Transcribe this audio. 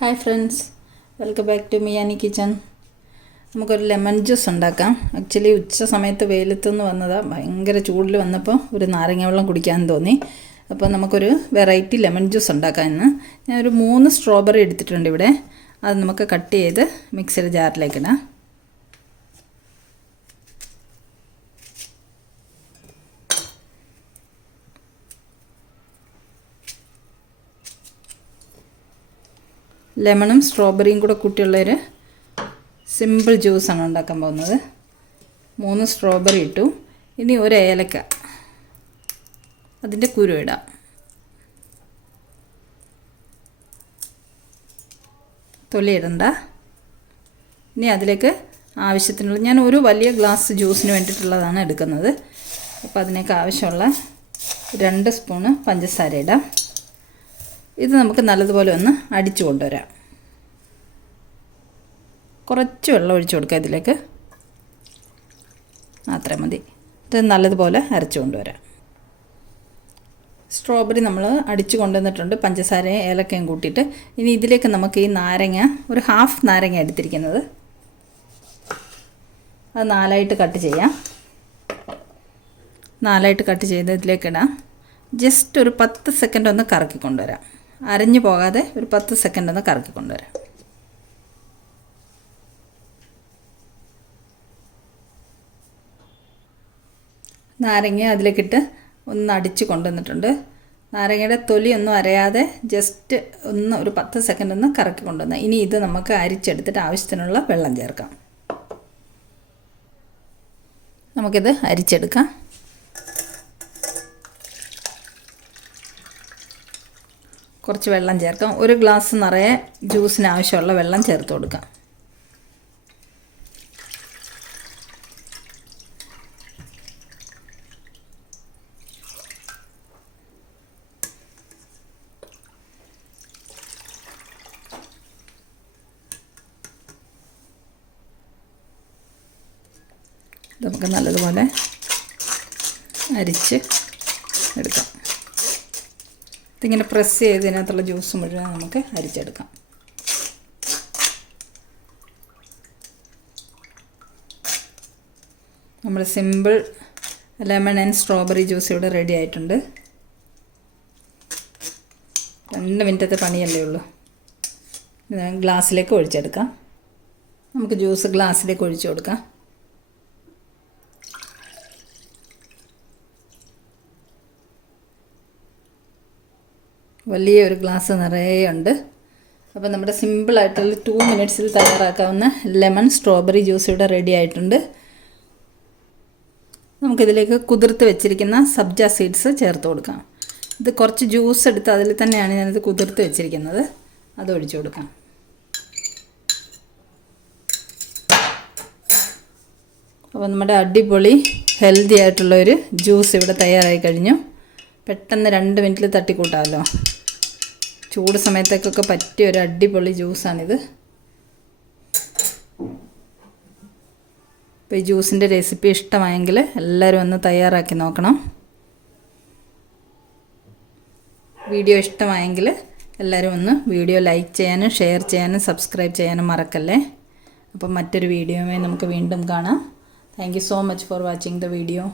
Hi friends, welcome back to Miyani kitchen. നമുക്കൊരു lemon juice ഉണ്ടാക്കാം. Actually ഉച്ച സമയത്ത് വെയിലത്തുനിന്ന് വന്നതാണ്. ഭയങ്കര ചൂടിൽ വന്നപ്പോൾ ഒരു നാരങ്ങ വെള്ളം കുടിക്കാൻ തോന്നി. അപ്പോൾ നമുക്കൊരു വെറൈറ്റി ലെമൺ ജ്യൂസ് ഉണ്ടാക്കാം. ഇന്ന് ഞാനൊരു 3 സ്ട്രോബെറി എടുത്തിട്ടുണ്ട് ഇവിടെ. അത് നമുക്ക് കട്ട് ചെയ്ത് മിക്സിയുടെ ജാറിലേക്ക് ഇടാം. ലെമണും സ്ട്രോബെറിയും കൂടെ കൂട്ടിയുള്ളൊരു സിമ്പിൾ ജ്യൂസാണ് ഉണ്ടാക്കാൻ പോകുന്നത്. 3 സ്ട്രോബെറി ഇട്ടു. ഇനി ഒരു ഏലക്ക, അതിൻ്റെ കുരു ഇടാം. തൊലി ഇടണ്ട. ഇനി അതിലേക്ക് ആവശ്യത്തിനുള്ള, ഞാൻ ഒരു വലിയ ഗ്ലാസ് ജ്യൂസിന് വേണ്ടിയിട്ടുള്ളതാണ് എടുക്കുന്നത്. അപ്പോൾ അതിനേക്ക് ആവശ്യമുള്ള 2 സ്പൂണ് പഞ്ചസാര ഇടാം. ഇത് നമുക്ക് നല്ലതുപോലെ ഒന്ന് അടിച്ചു കൊണ്ടുവരാം. കുറച്ച് വെള്ളം ഒഴിച്ചു കൊടുക്കാം ഇതിലേക്ക്. അത്രയും മതി. ഇത് നല്ലതുപോലെ അരച്ചു കൊണ്ടുവരാം. സ്ട്രോബെറി നമ്മൾ അടിച്ചു കൊണ്ടുവന്നിട്ടുണ്ട്, പഞ്ചസാരയും ഏലക്കയും കൂട്ടിയിട്ട്. ഇനി ഇതിലേക്ക് നമുക്ക് ഈ നാരങ്ങ, ഒരു ഹാഫ് നാരങ്ങ എടുത്തിരിക്കുന്നത്, അത് 4ആയിട്ട് കട്ട് ചെയ്യാം. 4ആയിട്ട് കട്ട് ചെയ്ത് ഇതിലേക്കിടാം. ജസ്റ്റ് ഒരു 10 സെക്കൻഡ് ഒന്ന് കറക്കി കൊണ്ടുവരാം. അരഞ്ഞു പോകാതെ ഒരു 10 സെക്കൻഡ് ഒന്ന് കറക്കി കൊണ്ടുവരാം. നാരങ്ങ അതിലേക്കിട്ട് ഒന്ന് അടിച്ച് കൊണ്ടുവന്നിട്ടുണ്ട്. നാരങ്ങയുടെ തൊലി ഒന്നും അരയാതെ ജസ്റ്റ് ഒന്ന് ഒരു 10 സെക്കൻഡ് ഒന്ന് കറക്കി കൊണ്ടുവന്നാൽ ഇനി ഇത് നമുക്ക് അരിച്ചെടുത്തിട്ട് ആവശ്യത്തിനുള്ള വെള്ളം ചേർക്കാം. നമുക്കിത് അരിച്ചെടുക്കാം. കുറച്ച് വെള്ളം ചേർക്കാം. ഒരു ഗ്ലാസ് നിറയെ ജ്യൂസിന് ആവശ്യമുള്ള വെള്ളം ചേർത്ത് കൊടുക്കാം. നമുക്ക് നല്ലതുപോലെ അരിച്ച് എടുക്കാം. ഇതിങ്ങനെ പ്രസ് ചെയ്ത് ഇതിനകത്തുള്ള ജ്യൂസ് മുഴുവൻ നമുക്ക് അരിച്ചെടുക്കാം. നമ്മുടെ simple lemon and strawberry juice ഇവിടെ റെഡി ആയിട്ടുണ്ട്. 2 മിനിറ്റത്തെ പണിയല്ലേ ഉള്ളൂ. ഇത് ഗ്ലാസ്സിലേക്ക് ഒഴിച്ചെടുക്കാം. നമുക്ക് ജ്യൂസ് ഗ്ലാസ്സിലേക്ക് ഒഴിച്ചു കൊടുക്കാം. വലിയൊരു ഗ്ലാസ് നിറയെ ഉണ്ട്. അപ്പോൾ നമ്മുടെ സിമ്പിളായിട്ടുള്ള 2 മിനിറ്റ്സിൽ തയ്യാറാക്കാവുന്ന ലെമൺ സ്ട്രോബെറി ജ്യൂസ് ഇവിടെ റെഡി ആയിട്ടുണ്ട്. നമുക്കിതിലേക്ക് കുതിർത്ത് വെച്ചിരിക്കുന്ന സബ്ജ സീഡ്സ് ചേർത്ത് കൊടുക്കാം. ഇത് കുറച്ച് ജ്യൂസ് എടുത്ത് അതിൽ തന്നെയാണ് ഞാനിത് കുതിർത്ത് വെച്ചിരിക്കുന്നത്. അത് ഒഴിച്ചു കൊടുക്കാം. അപ്പോൾ നമ്മുടെ അടിപൊളി ഹെൽത്തി ആയിട്ടുള്ളൊരു ജ്യൂസ് ഇവിടെ തയ്യാറായി കഴിഞ്ഞു. പെട്ടെന്ന് 2 മിനിറ്റിൽ തട്ടിക്കൂട്ടാമല്ലോ. ചൂട് സമയത്തേക്കൊക്കെ പറ്റിയ ഒരു അടിപൊളി ജ്യൂസാണിത്. അപ്പോൾ ഈ ജ്യൂസിൻ്റെ റെസിപ്പി ഇഷ്ടമായെങ്കിൽ എല്ലാവരും ഒന്ന് തയ്യാറാക്കി നോക്കണം. വീഡിയോ ഇഷ്ടമായെങ്കിൽ എല്ലാവരും ഒന്ന് വീഡിയോ ലൈക്ക് ചെയ്യാനും ഷെയർ ചെയ്യാനും സബ്സ്ക്രൈബ് ചെയ്യാനും മറക്കല്ലേ. അപ്പം മറ്റൊരു വീഡിയോയുമായി നമുക്ക് വീണ്ടും കാണാം. Thank you so much for watching the video.